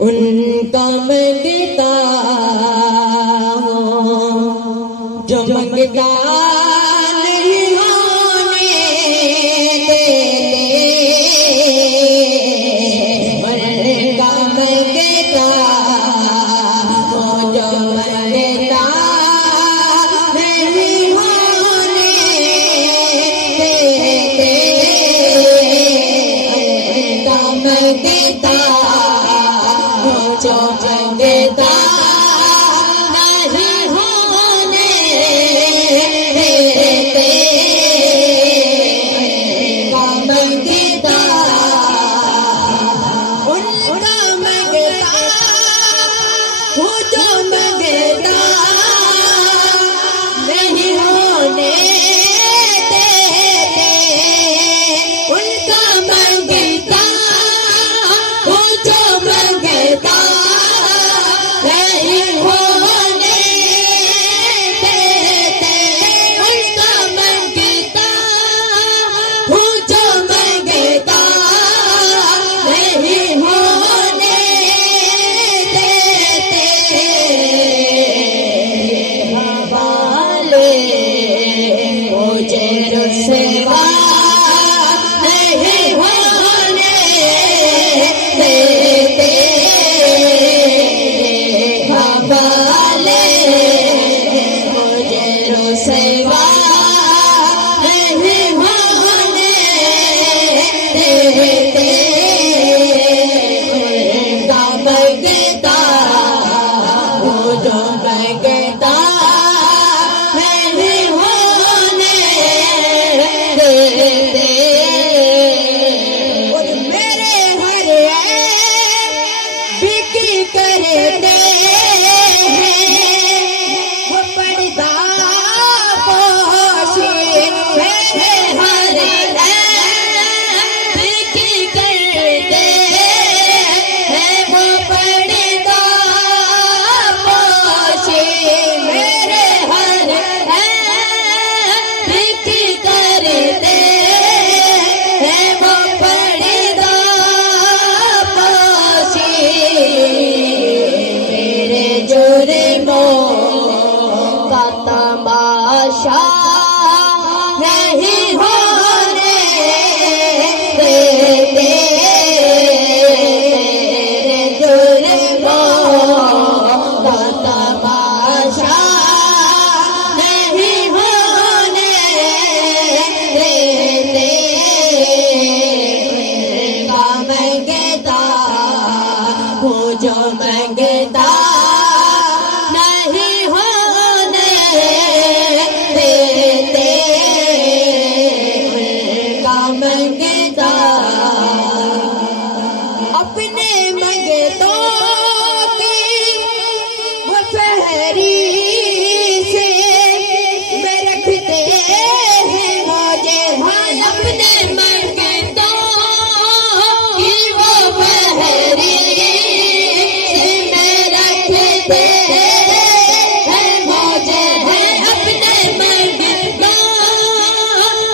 उनका मंगता हूँ जो मंगता नहीं होने देते। उनका मंगता हूँ जो मंगता नहीं होने देते। उनका मंगता जो मंगता नहीं होने देते। उनका मंगता वो जो मंगता नहीं होने देते। उनका मंगता वो जो मंगता नहीं होने देते। उनका मंगता वो जो मंगता नहीं होने देते। हवाले मुझे रुसवा नहीं होने देते। हवाले मुझे रुसवा नहीं होने देते। उनका मंगता वो जो मंगता नहीं होने देते। और मेरे हर बिकी करते हैं वो पर्दा पोशी। मेरे हर बिकी करते हैं वो पर्दा पोशी। मेरे हर बिकी करते हैं वो पर्दा पोशी। मेरे जुर्मों का तमाशा नहीं होने देते। मेरे जुर्मों का तमाशा नहीं होने देते। उनका मंगता वो जो मंगता नहीं होने देते। उनका मंगता अपने मंगतों की वो फहरिस्त में रखते हैं मुझे। हाँ अपने मंगतों की वो फहरिस्त में रखते हैं मुझे। अपने मंगतों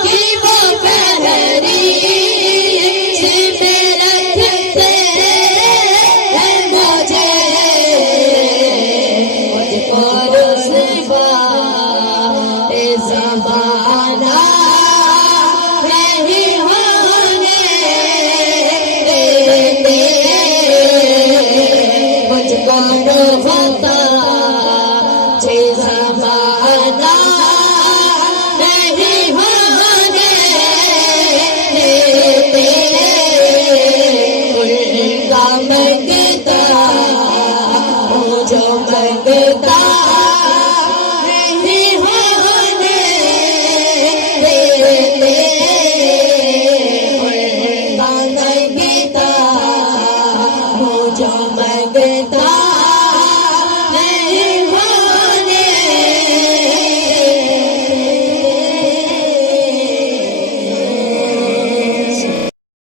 की वो फहरिस्त में रखते हैं मुझे। मुझको रुसवा ज़माना नहीं होने देते। मुझको रोता ज़माना नहीं होने देते। उनका मंगता वो जो मंगता नहीं होने देते। उनका मंगता वो जो मंगता